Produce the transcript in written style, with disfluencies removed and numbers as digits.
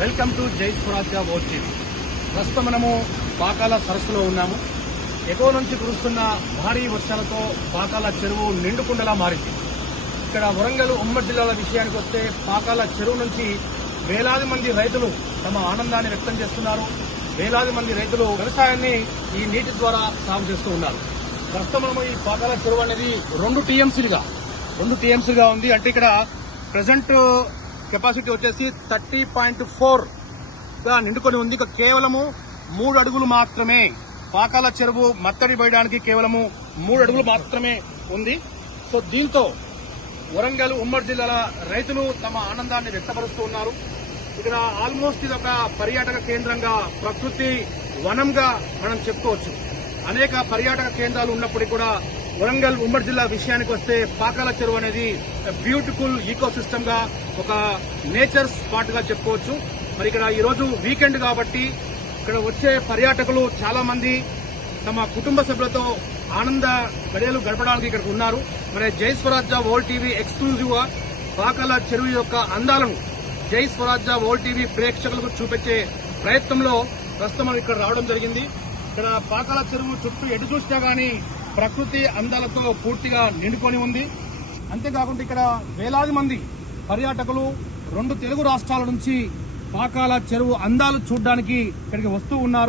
Welcome to జై స్వరాజ్య world TV. ప్రస్తుతం మనము పాకాల సరస్సులో ఉన్నాము. ఎగువ నుంచి కురుస్తున్న భారీ వర్షాలతో పాకాల చెరువు నిండుకుండలా మారింది. ఇక్కడ వరంగల్ ఉమ్మడి జిల్లాల విషయానికి వస్తే పాకాల చెరువు నుంచి వేలాది మంది రైతులు తమ ఆనందాన్ని వ్యక్తం చేస్తున్నారు. వేలాది మంది రైతులు వ్యవసాయాన్ని ఈ నీటి ద్వారా సాగు చేస్తూ ఉన్నారు. ప్రస్తుతం మనము ఈ పాకాల చెరువు అనేది 2 టీఎంసీలుగా ఉంది. అంటే ఇక్కడ ప్రెసెంట్ కెపాసిటీ వచ్చేసి 30.4 గా నిండుకొని ఉంది. ఇక కేవలము 3 అడుగులు మాత్రమే పాకాల చెరువు మత్తడి పోయడానికి కేవలము 3 అడుగులు మాత్రమే ఉంది. సో దీంతో వరంగల్ ఉమ్మడి జిల్లాల రైతులు తమ ఆనందాన్ని వ్యక్తపరుస్తూ ఉన్నారు. ఇక్కడ ఆల్మోస్ట్ ఇది ఒక పర్యాటక కేంద్రంగా, ప్రకృతి వనంగా మనం చెప్పుకోవచ్చు. అనేక పర్యాటక కేంద్రాలు ఉన్నప్పటికీ కూడా వరంగల్ ఉమ్మడి జిల్లా విషయానికి వస్తే పాకాల చెరువు అనేది బ్యూటిఫుల్ ఈకో సిస్టమ్ గా, ఒక నేచర్ స్పాట్ గా చెప్పుకోవచ్చు. మరి ఇక్కడ ఈ రోజు వీకెండ్ కాబట్టి ఇక్కడ వచ్చే పర్యాటకులు చాలా మంది తమ కుటుంబ సభ్యులతో ఆనంద గడియలు గడపడానికి ఇక్కడికి ఉన్నారు. మరి జై స్వరాజ్య వరల్డ్ టీవీ ఎక్స్క్లూజివ్ గా పాకాల చెరువు యొక్క అందాలను జై స్వరాజ్య వరల్డ్ టీవీ ప్రేక్షకులకు చూపించే ప్రయత్నంలో ప్రస్తుతం ఇక్కడ రావడం జరిగింది. ఇక్కడ పాకాల చెరువు చుట్టూ ఎటు చూసినా గానీ ప్రకృతి అందాలతో పూర్తిగా నిండుకొని ఉంది. అంతేకాకుండా ఇక్కడ వేలాది మంది పర్యాటకులు 2 తెలుగు రాష్ట్రాల నుంచి పాకాల చెరువు అందాలు చూడడానికి ఇక్కడికి వస్తూ ఉన్నారు.